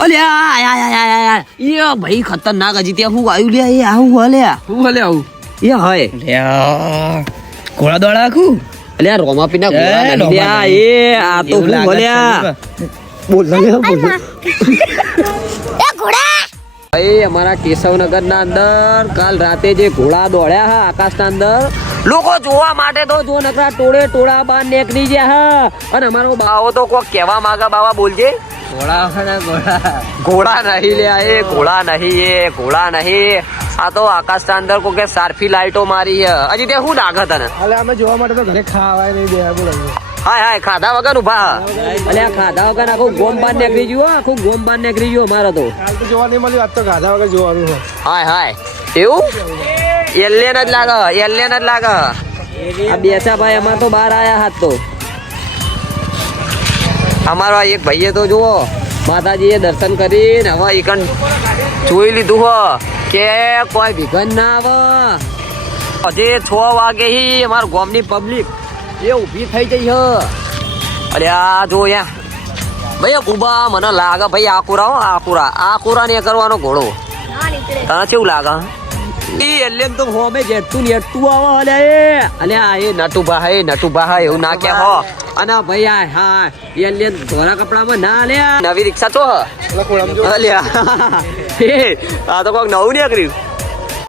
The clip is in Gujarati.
અલ્યા આયા આયા આયા આયા. એ ભાઈ ખતરનાક હજી. ત્યાં હું આવ્યું લે એ આવું હલે હું હલે આવું? એ હોય. ઘોડા દોડા આખું? અલ્યા રોમાપીના ઘોડા એ, આ તો હું લાગે બોલ લે બોલ. એ ઘોડા ભાઈ અમારા કેશવનગર ના અંદર કાલ રાતે જે ઘોડા દોડ્યા હા આકાશ ના અંદર લોકો જોવા માટે તો જો નકરા ટોળે ટોળા બાર નીકળી ગયા હા. અને અમારો બાવો તો કોક કહેવા માંગા બાવા બોલજે. ઘોડા વાળા ઘોડા ઘોડા નહીં લ્યા એ ઘોડા નહીં એ ઘોડા નહીં આ તો આકાશ ના અંદર કોકે સારફી લાઈટો મારી છે હજી તે શું લાગે તને અલે અમે જોવા માટે તો ઘરે ખાવાય નહીં દે બોલો હાય હાય ખાધા વગર ઊભા અલે આ ખાધા વગર આખું ગોમ બાર નીકળી ગયું હો, આખું ગોમ બાર નીકળી ગયું અમારે તો કાલ તો જોવા નહીં મળ્યું આજ તો ગાધા વગર જોવાનું છે હાય હાય એવું એલિયન જ લાગે એલિયન જ લાગે આ બેસા ભાઈ અમાર તો બહાર આયા હાથ તો અમારો એક ભાઈએ તો જુઓ માતાજીએ દર્શન કરીને હવે એકન જોઈ લીધું હો કે કોઈ વિઘન ના આવે. હજી છ વાગે હી અમાર ગામની પબ્લિક એ ઊભી થઈ જઈ હ. અરે આ જો યા ભાઈ કુબા મને લાગે ભાઈ આકુરા હો આકુરા. આકુરા ને કરવાનો ઘોડો. તને કેવું લાગે? ઈ એલિયન તો હોમે જેટતું ને એટલું આવો અલે એ અલે આ એ નટુ ભાઈ નટુ ભાઈ એવું ના કે હો. અને ભાઈ આ હા એલિયન ધોળા કપડામાં ના લે. નવી રિક્ષા તો હ. એટલે જો અલ્યા આ તો કોક નવું નીકળ્યું.